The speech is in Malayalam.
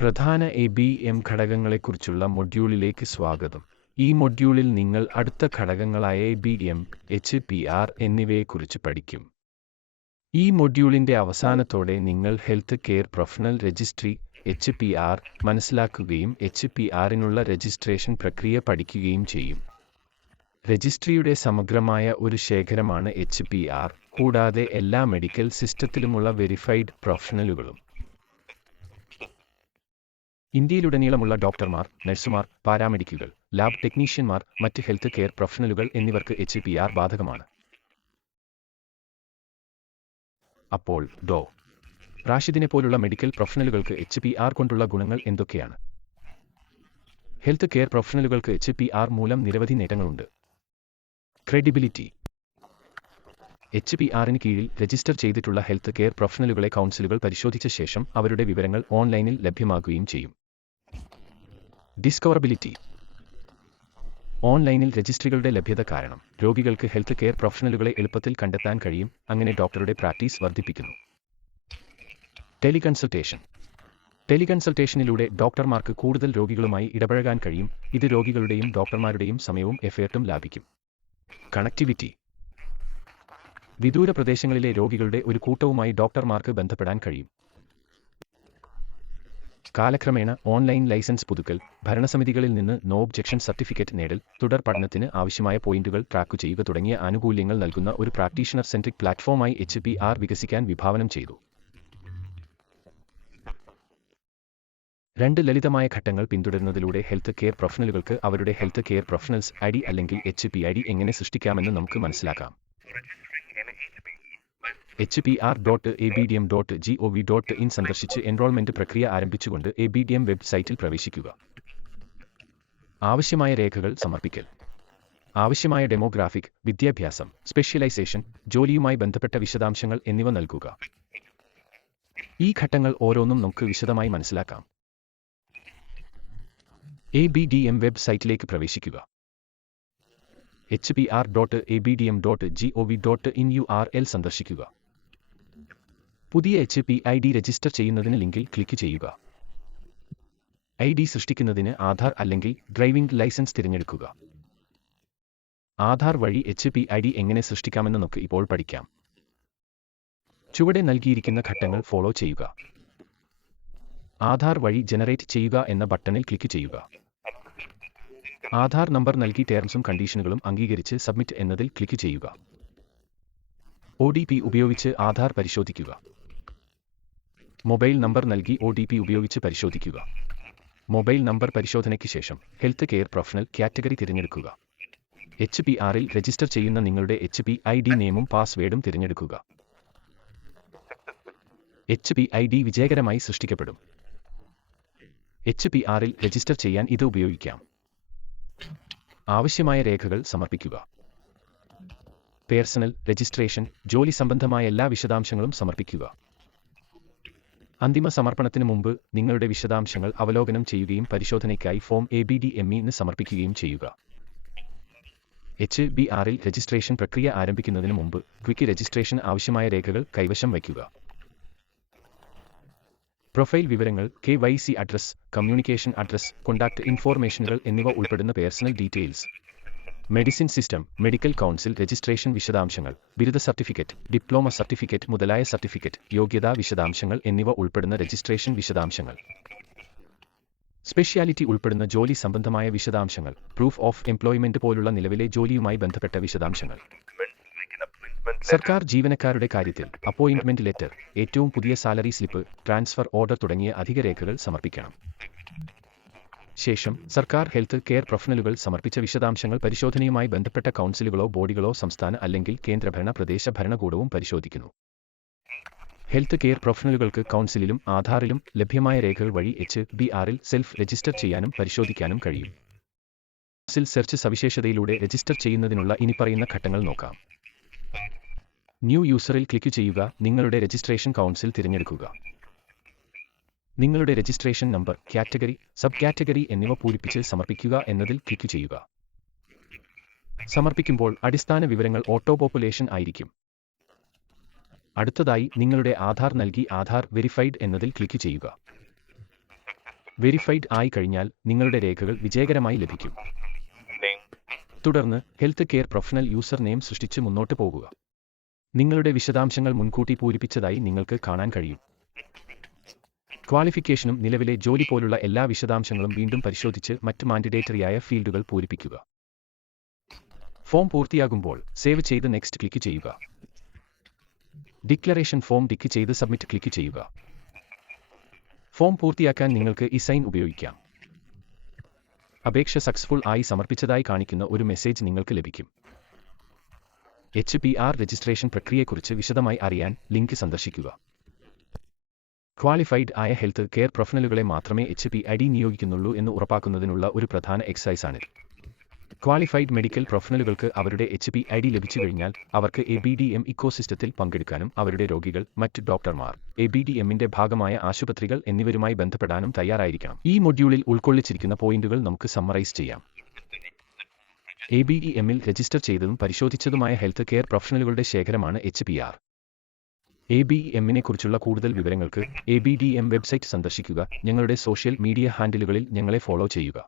പ്രധാന എ ബി എം ഘടകങ്ങളെക്കുറിച്ചുള്ള മൊഡ്യൂളിലേക്ക് സ്വാഗതം. ഈ മൊഡ്യൂളിൽ നിങ്ങൾ അടുത്ത ഘടകങ്ങളായ A B M H P R എന്നിവയെക്കുറിച്ച് പഠിക്കും. ഈ മൊഡ്യൂളിന്റെ അവസാനത്തോടെ നിങ്ങൾ health care professional registry H P R മനസ്സിലാക്കുകയും എച്ച് പി ആറിനുള്ള രജിസ്ട്രേഷൻ പ്രക്രിയ പഠിക്കുകയും ചെയ്യും. രജിസ്ട്രിയുടെ സമഗ്രമായ ഒരു ശേഖരമാണ് എച്ച് പി ആർ കൂടാതെ എല്ലാ മെഡിക്കൽ സിസ്റ്റത്തിലുമുള്ള വെരിഫൈഡ് പ്രൊഫഷണലുകളും. ഇന്ത്യയിലുടനീളമുള്ള ഡോക്ടർമാർ നഴ്സുമാർ പാരാമെഡിക്കുകൾ ലാബ് ടെക്നീഷ്യന്മാർ മറ്റ് ഹെൽത്ത് കെയർ പ്രൊഫഷണലുകൾ എന്നിവർക്ക് എച്ച് പി ആർ ബാധകമാണ്. അപ്പോൾ ഡോ റാഷിദിനെ പോലുള്ള മെഡിക്കൽ പ്രൊഫഷണലുകൾക്ക് എച്ച് പി ആർ കൊണ്ടുള്ള ഗുണങ്ങൾ എന്തൊക്കെയാണ്? ഹെൽത്ത് കെയർ പ്രൊഫഷണലുകൾക്ക് എച്ച് പി ആർ മൂലം നിരവധി നേട്ടങ്ങളുണ്ട്. ക്രെഡിബിലിറ്റി എച്ച് പി ആറിന് കീഴിൽ രജിസ്റ്റർ ചെയ്തിട്ടുള്ള ഹെൽത്ത് കെയർ പ്രൊഫഷണലുകളെ കൗൺസിലുകൾ പരിശോധിച്ച ശേഷം അവരുടെ വിവരങ്ങൾ ഓൺലൈനിൽ ലഭ്യമാകുകയും ചെയ്യും. ഡിസ്കവറബിലിറ്റി. ഓൺലൈനിൽ രജിസ്ട്രികളുടെ ലഭ്യത കാരണം രോഗികൾക്ക് ഹെൽത്ത് കെയർ പ്രൊഫഷണലുകളെ എളുപ്പത്തിൽ കണ്ടെത്താൻ കഴിയും അങ്ങനെ ഡോക്ടറുടെ പ്രാക്ടീസ് വർദ്ധിപ്പിക്കുന്നു. ടെലികൺസൾട്ടേഷൻ. ടെലികൺസൾട്ടേഷനിലൂടെ ഡോക്ടർമാർക്ക് കൂടുതൽ രോഗികളുമായി ഇടപഴകാൻ കഴിയും ഇത് രോഗികളുടെയും ഡോക്ടർമാരുടെയും സമയവും എഫേർട്ടും ലാഭിക്കും. കണക്ടിവിറ്റി. വിദൂര പ്രദേശങ്ങളിലെ രോഗികളുടെ ഒരു കൂട്ടവുമായി ഡോക്ടർമാർക്ക് ബന്ധപ്പെടാൻ കഴിയും. കാലക്രമേണ ഓൺലൈൻ ലൈസൻസ് പുതുക്കൽ ഭരണസമിതികളിൽ നിന്ന് നോ ഒബ്ജെക്ഷൻ സർട്ടിഫിക്കറ്റ് നേടൽ തുടർ പഠനത്തിന് ആവശ്യമായ പോയിന്റുകൾ ട്രാക്ക് ചെയ്യുക തുടങ്ങിയ ആനുകൂല്യങ്ങൾ നൽകുന്ന ഒരു പ്രാക്ടീഷണർ സെൻട്രിക് പ്ലാറ്റ്ഫോമായി എച്ച് പി ആർ വികസിക്കാൻ വിഭാവനം ചെയ്തു. രണ്ട് ലളിതമായ ഘട്ടങ്ങൾ പിന്തുടരുന്നതിലൂടെ ഹെൽത്ത് കെയർ പ്രൊഫഷണലുകൾക്ക് അവരുടെ health care professionals I D അല്ലെങ്കിൽ എച്ച് പി ഐ ഡി എങ്ങനെ സൃഷ്ടിക്കാമെന്ന് നമുക്ക് മനസ്സിലാക്കാം. H P R dot A B D M dot G O V dot in സന്ദർശിച്ച് എൻറോൾമെന്റ് പ്രക്രിയ ആരംഭിച്ചുകൊണ്ട് എ ബി ഡി എം വെബ്സൈറ്റിൽ പ്രവേശിക്കുക. ആവശ്യമായ രേഖകൾ സമർപ്പിക്കൽ. ആവശ്യമായ ഡെമോഗ്രാഫിക് വിദ്യാഭ്യാസം സ്പെഷ്യലൈസേഷൻ ജോലിയുമായി ബന്ധപ്പെട്ട വിശദാംശങ്ങൾ എന്നിവ നൽകുക. ഈ ഘട്ടങ്ങൾ ഓരോന്നും നമുക്ക് വിശദമായി മനസ്സിലാക്കാം. എ ബി ഡി എം വെബ്സൈറ്റിലേക്ക് പ്രവേശിക്കുക. H P R dot A B D M dot G O V dot in U R L സന്ദർശിക്കുക. പുതിയ H P I D register ചെയ്യുന്നതിന് ലിങ്കിൽ ക്ലിക്ക് ചെയ്യുക. ഐ ഡി സൃഷ്ടിക്കുന്നതിന് ആധാർ അല്ലെങ്കിൽ ഡ്രൈവിംഗ് ലൈസൻസ് തിരഞ്ഞെടുക്കുക. ആധാർ വഴി എച്ച് പി ഐ ഡി എങ്ങനെ സൃഷ്ടിക്കാമെന്ന് നമുക്ക് ഇപ്പോൾ പഠിക്കാം. ചുവടെ നൽകിയിരിക്കുന്ന ഘട്ടങ്ങൾ ഫോളോ ചെയ്യുക. ആധാർ വഴി ജനറേറ്റ് ചെയ്യുക എന്ന ബട്ടണിൽ ക്ലിക്ക് ചെയ്യുക. ആധാർ നമ്പർ നൽകി ടേംസും കണ്ടീഷനുകളും അംഗീകരിച്ച് സബ്മിറ്റ് എന്നതിൽ ക്ലിക്ക് ചെയ്യുക. ഒ ഉപയോഗിച്ച് ആധാർ പരിശോധിക്കുക. മൊബൈൽ നമ്പർ നൽകി ഒ ഉപയോഗിച്ച് പരിശോധിക്കുക. മൊബൈൽ നമ്പർ പരിശോധനയ്ക്ക് ശേഷം ഹെൽത്ത് കെയർ പ്രൊഫഷണൽ കാറ്റഗറി തിരഞ്ഞെടുക്കുക. എച്ച് പി ആറിൽ രജിസ്റ്റർ ചെയ്യുന്ന നിങ്ങളുടെ എച്ച് പി ഐ ഡി നെയിമും പാസ്വേഡും തിരഞ്ഞെടുക്കുക. എച്ച് പി ഐ ഡി വിജയകരമായി സൃഷ്ടിക്കപ്പെടും. എച്ച് പി ആറിൽ രജിസ്റ്റർ ചെയ്യാൻ ഇത് ഉപയോഗിക്കാം. ആവശ്യമായ രേഖകൾ സമർപ്പിക്കുക. പേഴ്സണൽ രജിസ്ട്രേഷൻ ജോലി സംബന്ധമായ എല്ലാ വിശദാംശങ്ങളും സമർപ്പിക്കുക. അന്തിമ സമർപ്പണത്തിന് മുമ്പ് നിങ്ങളുടെ വിശദാംശങ്ങൾ അവലോകനം ചെയ്യുകയും പരിശോധനയ്ക്കായി form A B D M ഇന്ന് സമർപ്പിക്കുകയും ചെയ്യുക. എച്ച് ബി ആറിൽ രജിസ്ട്രേഷൻ പ്രക്രിയ ആരംഭിക്കുന്നതിന് മുമ്പ് ക്വിക്ക് രജിസ്ട്രേഷൻ ആവശ്യമായ രേഖകൾ കൈവശം വയ്ക്കുക. പ്രൊഫൈൽ വിവരങ്ങൾ K Y C address communication address contact ഇൻഫോർമേഷനുകൾ എന്നിവ ഉൾപ്പെടുന്ന personal details medicine system medical council registration വിശദാംശങ്ങൾ ബിരുദ സർട്ടിഫിക്കറ്റ് ഡിപ്ലോമ സർട്ടിഫിക്കറ്റ് മുതലായ സർട്ടിഫിക്കറ്റ് യോഗ്യതാ വിശദാംശങ്ങൾ എന്നിവ ഉൾപ്പെടുന്ന രജിസ്ട്രേഷൻ വിശദാംശങ്ങൾ. സ്പെഷ്യാലിറ്റി ഉൾപ്പെടുന്ന ജോലി സംബന്ധമായ വിശദാംശങ്ങൾ പ്രൂഫ് ഓഫ് എംപ്ലോയ്മെന്റ് പോലുള്ള നിലവിലെ ജോലിയുമായി ബന്ധപ്പെട്ട വിശദാംശങ്ങൾ. സർക്കാർ ജീവനക്കാരുടെ കാര്യത്തിൽ അപ്പോയിന്റ്മെന്റ് ലെറ്റർ ഏറ്റവും പുതിയ സാലറി സ്ലിപ്പ് ട്രാൻസ്ഫർ ഓർഡർ തുടങ്ങിയ അധിക രേഖകൾ സമർപ്പിക്കണം. ശേഷം സർക്കാർ ഹെൽത്ത് കെയർ പ്രൊഫഷണലുകൾ സമർപ്പിച്ച വിശദാംശങ്ങൾ പരിശോധനയുമായി ബന്ധപ്പെട്ട കൗൺസിലുകളോ ബോഡികളോ സംസ്ഥാന അല്ലെങ്കിൽ കേന്ദ്രഭരണ പ്രദേശ ഭരണകൂടവും പരിശോധിക്കുന്നു. ഹെൽത്ത് കെയർ പ്രൊഫഷണലുകൾക്ക് കൗൺസിലിലും ആധാറിലും ലഭ്യമായ രേഖകൾ വഴി എച്ച് ബി ആറിൽ സെൽഫ് രജിസ്റ്റർ ചെയ്യാനും പരിശോധിക്കാനും കഴിയും. കൗൺസിൽ സെർച്ച് സവിശേഷതയിലൂടെ രജിസ്റ്റർ ചെയ്യുന്നതിനുള്ള ഇനിപ്പറയുന്ന ഘട്ടങ്ങൾ നോക്കാം. ന്യൂ യൂസറിൽ ക്ലിക്ക് ചെയ്യുക നിങ്ങളുടെ രജിസ്ട്രേഷൻ കൗൺസിൽ തിരഞ്ഞെടുക്കുക. നിങ്ങളുടെ registration number category sub category എന്നിവ പൂരിപ്പിച്ച് സമർപ്പിക്കുക എന്നതിൽ ക്ലിക്ക് ചെയ്യുക. സമർപ്പിക്കുമ്പോൾ അടിസ്ഥാന വിവരങ്ങൾ ഓട്ടോ പോപ്പുലേഷൻ ആയിരിക്കും. അടുത്തതായി നിങ്ങളുടെ ആധാർ നൽകി ആധാർ വെരിഫൈഡ് എന്നതിൽ ക്ലിക്ക് ചെയ്യുക. വെരിഫൈഡ് ആയി കഴിഞ്ഞാൽ നിങ്ങളുടെ രേഖകൾ വിജയകരമായി ലഭിക്കും. തുടർന്ന് health care professional user name സൃഷ്ടിച്ച് മുന്നോട്ട് പോകുക. നിങ്ങളുടെ വിശദാംശങ്ങൾ മുൻകൂട്ടി പൂരിപ്പിച്ചതായി നിങ്ങൾക്ക് കാണാൻ കഴിയും. ക്വാളിഫിക്കേഷനും നിലവിലെ ജോലി പോലുള്ള എല്ലാ വിശദാംശങ്ങളും വീണ്ടും പരിശോധിച്ച് മറ്റ് മാൻഡിഡേറ്ററിയായ ഫീൽഡുകൾ പൂരിപ്പിക്കുക. ഫോം പൂർത്തിയാകുമ്പോൾ സേവ് ചെയ്ത് നെക്സ്റ്റ് ക്ലിക്ക് ചെയ്യുക. ഡിക്ലറേഷൻ ഫോം ടിക്ക് ചെയ്ത് സബ്മിറ്റ് ക്ലിക്ക് ചെയ്യുക. ഫോം പൂർത്തിയാക്കാൻ നിങ്ങൾക്ക് ഈ സൈൻ ഉപയോഗിക്കാം. അപേക്ഷ സക്സസ്ഫുൾ ആയി സമർപ്പിച്ചതായി കാണിക്കുന്ന ഒരു മെസ്സേജ് നിങ്ങൾക്ക് ലഭിക്കും. എച്ച് പി ആർ രജിസ്ട്രേഷൻ പ്രക്രിയയെക്കുറിച്ച് വിശദമായി അറിയാൻ ലിങ്ക് സന്ദർശിക്കുക. ക്വാളിഫൈഡ് ആയ ഹെൽത്ത് കെയർ പ്രൊഫഷണലുകളെ മാത്രമേ എച്ച് പി ഐ ഡി നിയോഗിക്കുന്നുള്ളൂ എന്ന് ഉറപ്പാക്കുന്നതിനുള്ള ഒരു പ്രധാന എക്സസൈസാണ് ക്വാളിഫൈഡ് മെഡിക്കൽ പ്രൊഫഷണലുകൾക്ക് അവരുടെ എച്ച് പി ഐ ഡി ലഭിച്ചു കഴിഞ്ഞാൽ അവർക്ക് എ ബി ഡി എം ഇക്കോസിസ്റ്റത്തിൽ പങ്കെടുക്കാനും അവരുടെ രോഗികൾ മറ്റ് ഡോക്ടർമാർ എ ബി ഡി എമ്മിന്റെ ഭാഗമായ ആശുപത്രികൾ എന്നിവരുമായി ബന്ധപ്പെടാനും തയ്യാറായിരിക്കണം. ഈ മൊഡ്യൂളിൽ ഉൾക്കൊള്ളിച്ചിരിക്കുന്ന പോയിന്റുകൾ നമുക്ക് സമ്മറൈസ് ചെയ്യാം. എ ബി ഇ എമ്മിൽ രജിസ്റ്റർ ചെയ്തതും പരിശോധിച്ചതുമായ ഹെൽത്ത് കെയർ പ്രൊഫഷണലുകളുടെ ശേഖരമാണ് H P R A B E എമ്മിനെ കുറിച്ചുള്ള കൂടുതൽ വിവരങ്ങൾക്ക് A B D M website സന്ദർശിക്കുക. ഞങ്ങളുടെ സോഷ്യൽ മീഡിയ ഹാൻഡിലുകളിൽ ഞങ്ങളെ ഫോളോ ചെയ്യുക.